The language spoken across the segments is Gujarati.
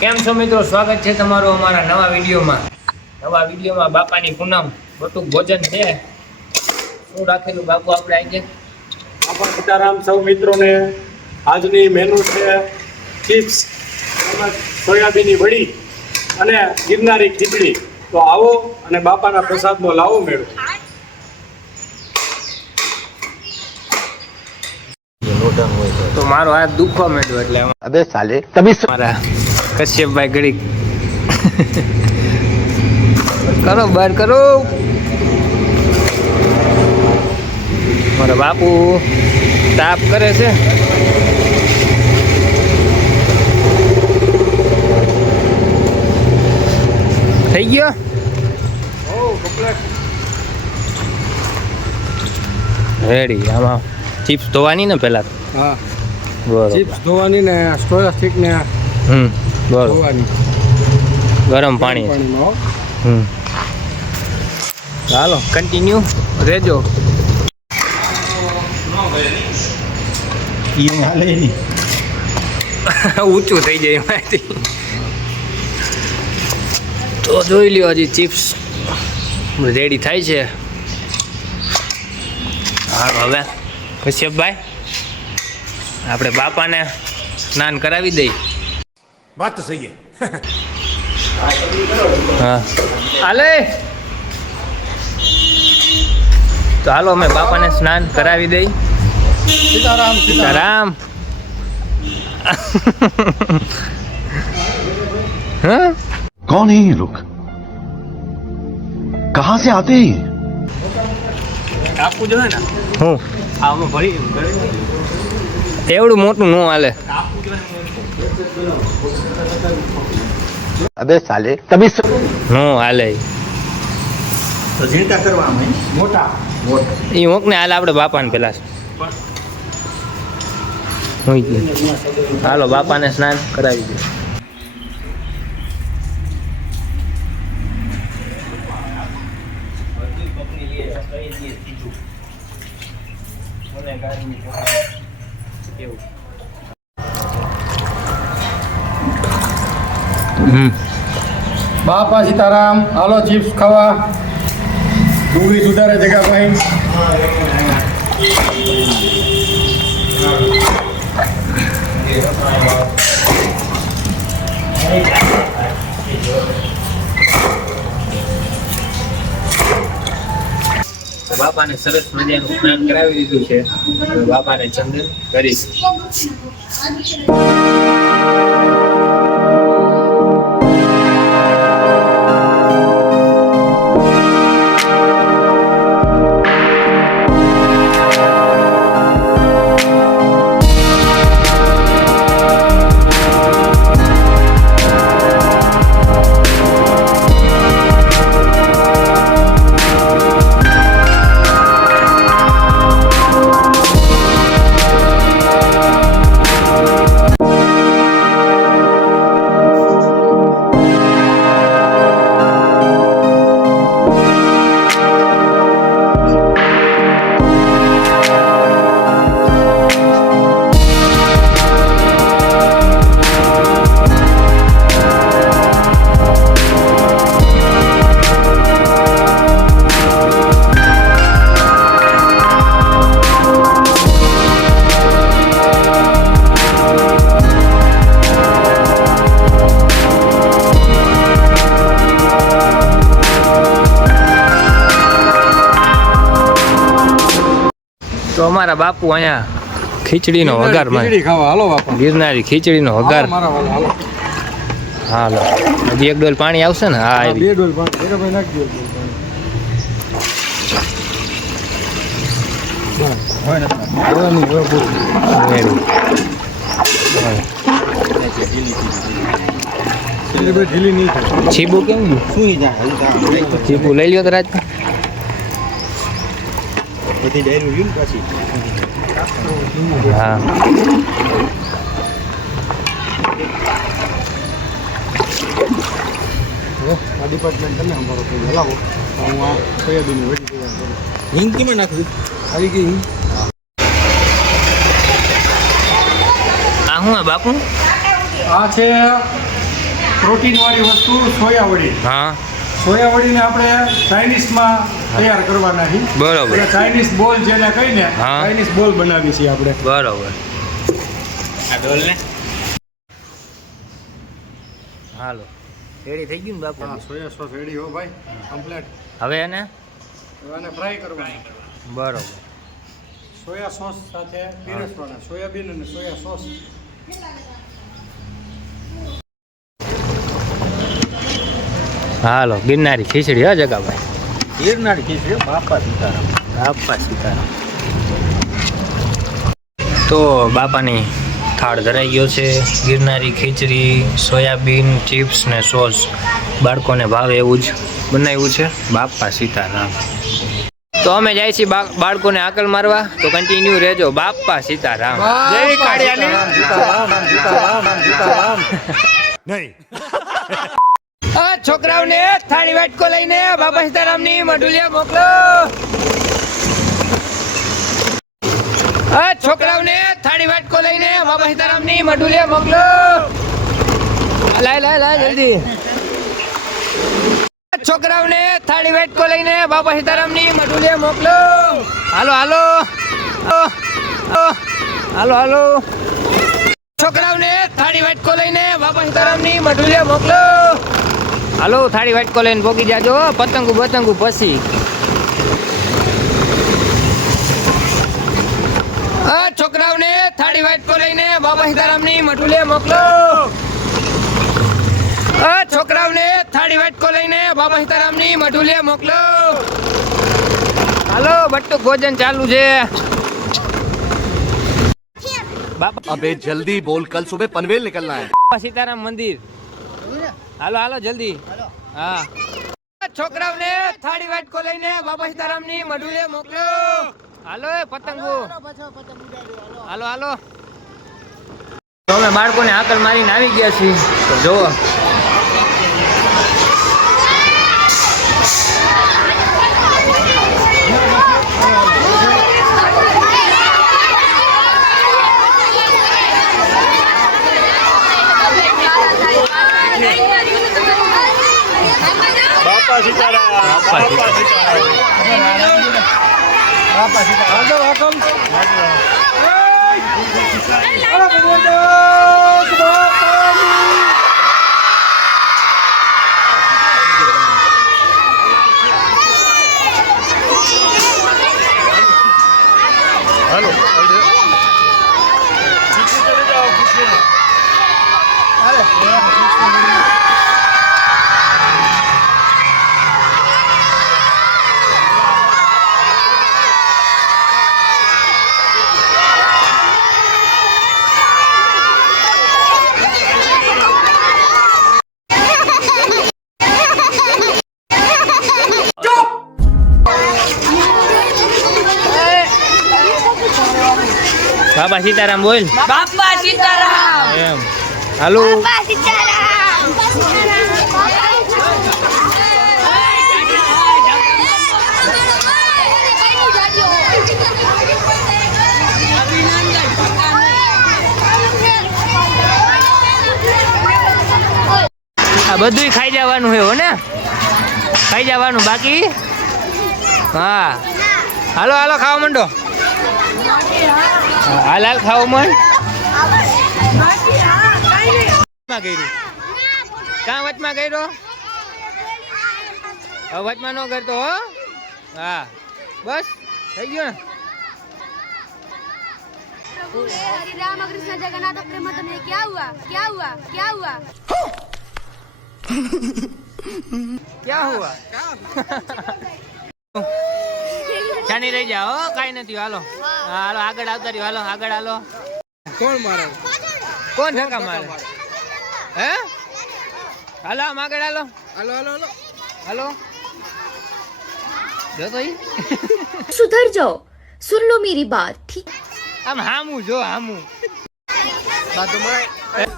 કેમ છો મિત્રો, સ્વાગત છે તમારું અમારા નવા વિડીયોમાં બાપાની પૂનમ બટુક ભોજન છે। શું રાખેલું બાપુ આપણે આજે? બાપા સીતારામ સૌ મિત્રોને। આજની મેનુ છે ચિપ્સ તેમજ સોયાબીનની વડી અને ગિરનારી ખીચડી। તો આવો અને બાપાના પ્રસાદનો લાવો મેળવો। તો મારો હાથ દુખવા માંડ્યો એટલે अबे साले तभी મારા કશ્યપભાઈ ઘડીક કરો બહાર કરો। મારા બાપુ તાપ કરે છે। થઈ ગયો? રેડી। આમાં ચિપ્સ ધોવાની ને પહેલા? હા, બરોબર। ચિપ્સ ધોવાની ને સ્ટોયા ને બરોબર। ધોવાની ગરમ પાણી। પાણીમાં। ચાલો કન્ટિન્યુ રહેજો। ઊંચું થઈ જાય એમાંથી। તો જોઈ લ્યો, હજી ચિપ્સ રેડી થાય છે। હા, હવે કશ્યપભાઈ આપણે બાપાને સ્નાન કરાવી દઈ। बात तो सही है। હા હાલે। તો હાલો અમે બાપાને સ્નાન કરાવી દઈ। સીતારામ સીતારામ। હા, कौन है ये लोग? कहाँ से आते हैं ये? કાપવું જોઈએ ને હું આમાં ભરી એવડું મોટું ન હાલે। अबे साले तभी ન હાલે। तो झींका करवा में મોટા એ મોકને હાલ આપણે બાપાને પેલા હાલો બાપાને સ્નાન કરાવી દે। બાપા સીતારામ। હાલો ચિપ્સ ખાવા। ડુંગળી સુધારે જગા ભાઈ। બાપાને સરસ મજાનું સ્નાન કરાવી દીધું છે। હવે બાપાને ચંદન કરીશ। તો અમારા બાપુ અહીંયા ખીચડીનો વઘાર ખીચડી ખાવા હાલો બાપા। ગિરનારી ખીચડીનો વઘાર। મારા વાલા હાલો। હાલો હજી એક ડોલ પાણી આવશે ને? હા આવી। બે ડોલ પાણી એક ભાઈ નાખી દો ઢીલી નહીં થાય। છીબુ કેમ છીબુ લઈ લ્યો તો રાજ बધી ડાયરી રહ્યું પાછી। હા આ ડિપાર્ટમેન્ટ તમે અમારો કોઈ હલાવો હું આ સોયાબીનની વડી તૈયાર કરું। हिंग की में नाखी આવી ગઈ આ શું હે બાપુ? આ છે પ્રોટીનવાળી વસ્તુ સોયાવડી. હા સોયાવડીને આપણે ચાઇનીઝમાં તૈયાર કરવાના છે. બરોબર. એટલે ચાઇનીઝ બોલ જેને કહીને હા. ચાઇનીઝ બોલ બનાવી છીએ આપણે. બરોબર. આ ડોલ ને હાલો રેડી થઈ ગયું ને બાપુ? હા, સોયા સોસ રેડી હો ભાઈ, કમ્પ્લીટ. હવે એને આને ફ્રાય કરવાના. બરોબર. સોયા સોસ સાથે પીરસવાના. સોયાબીન અને સોયા સોસ. હાલો ગિરનારી ખીચડી હા જગાભાઈ. ગિરનારી ખીચડી બાપા સીતારામ. બાપા સીતારામ. તો બાપાની થાળ ધરાઈ ગયો છે. ગિરનારી ખીચડી, સોયાબીન ચિપ્સ ને સોસ. બાળકોને ભાવે એવું જ બનાવ્યું છે. બાપા સીતારામ. તો અમે જાય છીએ બાળકોને આકલ મારવા. તો કન્ટિન્યુ રહેજો. બાપા સીતારામ. જય કાળિયાની. નહીં. છોકરાઓને થાળી વાટકો લઈને બાપા સીતારામ ની મઢુલિયા મોકલો. છોકરાઓને થાળી વાટકો લઈને બાપા સીતારામ ની મઢુલિયા મોકલો. લાય જલ્દી. છોકરાઓને થાળી વાટકો લઈને બાપા સીતારામ ની મઢુલિયા મોકલો. હાલો છોકરાઓને થાળી વાટકો લઈને બાપા સીતારામ ની મઢુલિયા મોકલો. હાલો થાળી વાટકો લઈને પોકી જાજો. પતંગુ પછી છોકરાઓને થાળી વાટકો લઈને બાબા સીતારામ ની મઢુલિયા મોકલો. છોકરાઓને થાળી વાટકો લઈને બાબા સીતારામ ની મઢુલિયા મોકલો. હાલો બટ્ટુક ભોજન ચાલુ છે. બાપા अबे जल्दी बोल, कल सुबह पनवेल निकलना है. બાબા સીતારામ મંદિર. હાલો જલ્દી. હા છોકરાઓને થાળી વાટકો લઈને બાબા સીતારામ ની મઢુલિયા મોકલો. હાલો પતંગો. હાલો તો અમે બાળકોને આકલ મારીને આવી ગયા છીએ. તો જોવો બાપા સીતારામ. બાપા સીતારામ બોલ. બાપા સીતારામ. એમ હાલો બાપા સીતારામ. આ બધુંય ખાઈ જવાનું હે હો ને. ખાઈ જવાનું બાકી. હા હાલો ખાવા માંડો. હાલ ખાવો મન. કાં વચમાં કર્યો? હવે વચમાં ન કરતો હો. હા બસ થઈ ગયો ને. हरे राम कृष्ण जगन्नाथ प्रेमानंद क्या हुआ क्या हुआ? ચાની રહી જાઓ કાઈ નથી. હાલો હાલો આગળ આવતા રહ્યો. હાલો આગળ હાલો. કોણ મારે? કોણ ધક્કા મારે? હે હાલો આમ આગળ હાલો. હાલો જો તો सुधर जाओ, सुन लो मेरी बात, ठीक? આમ હામું જો હામું.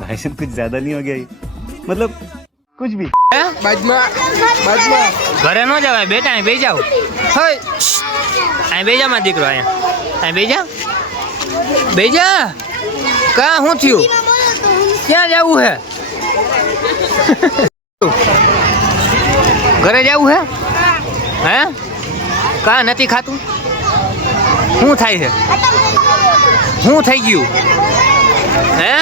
भाई साहब कुछ ज्यादा नहीं हो गया ये? मतलब कुछ भी. ઘરે ન જવાય બેટા. અહીં બેસી જાવ. અહીં બેસી જા મારો દીકરો. અહીં બેસી જા. કાં શું થયું? ક્યાં જવું હે? ઘરે જવું હે હે કા નથી ખાતું શું થાય છે શું થઈ ગયું હે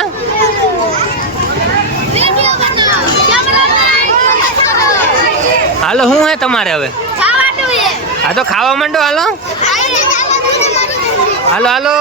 वीडियो बनाओ कैमरा में હાલો શું હે તમારે હવે खावाटू है આ તો ખાવા માંડો હાલો હાલો હાલો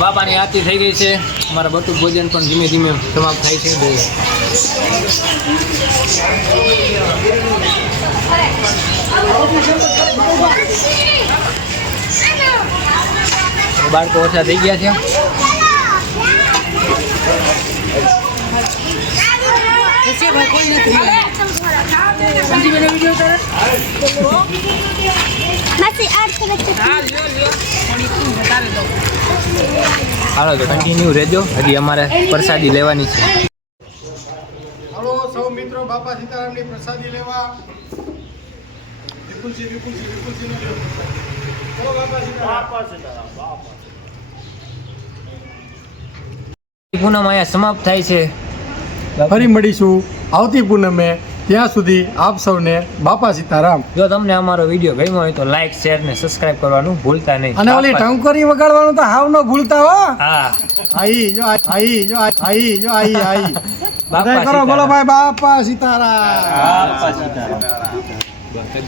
બાપાની આરતી થઈ ગઈ છે અમારા બટુક ભોજન પણ ધીમે ધીમે સમાપ્ત થાય છે બાળકો ઓછા થઈ ગયા છે मासी आठ के बच्चे હાલો તો કન્ટિન્યુ રહેજો હજી અમારે પ્રસાદી લેવાની છે હાલો સૌ મિત્રો બાપા સીતારામની પ્રસાદી લેવા વિપુલસિંહ ચલો બાપા સીતારામ પૂનમ અહીંયા સમાપ્ત થાય છે ફરી મળીશું આવતી પૂનમે ત્યાં સુધી આપ સૌને બાપા સીતારામ. જો તમને અમારો વિડીયો ગમ્યો હોય તો લાઈક શેર ને સબસ્ક્રાઇબ કરવાનું ભૂલતા નહીં અને ઓલી ટંકોરી વગાડવાનું તો હાવ ન ભૂલતા હો. હા આઈ જો આઈ જો આઈ જો આઈ બાપા કરો બોલો સીતારામ. ભાઈ બાપા સીતારામ.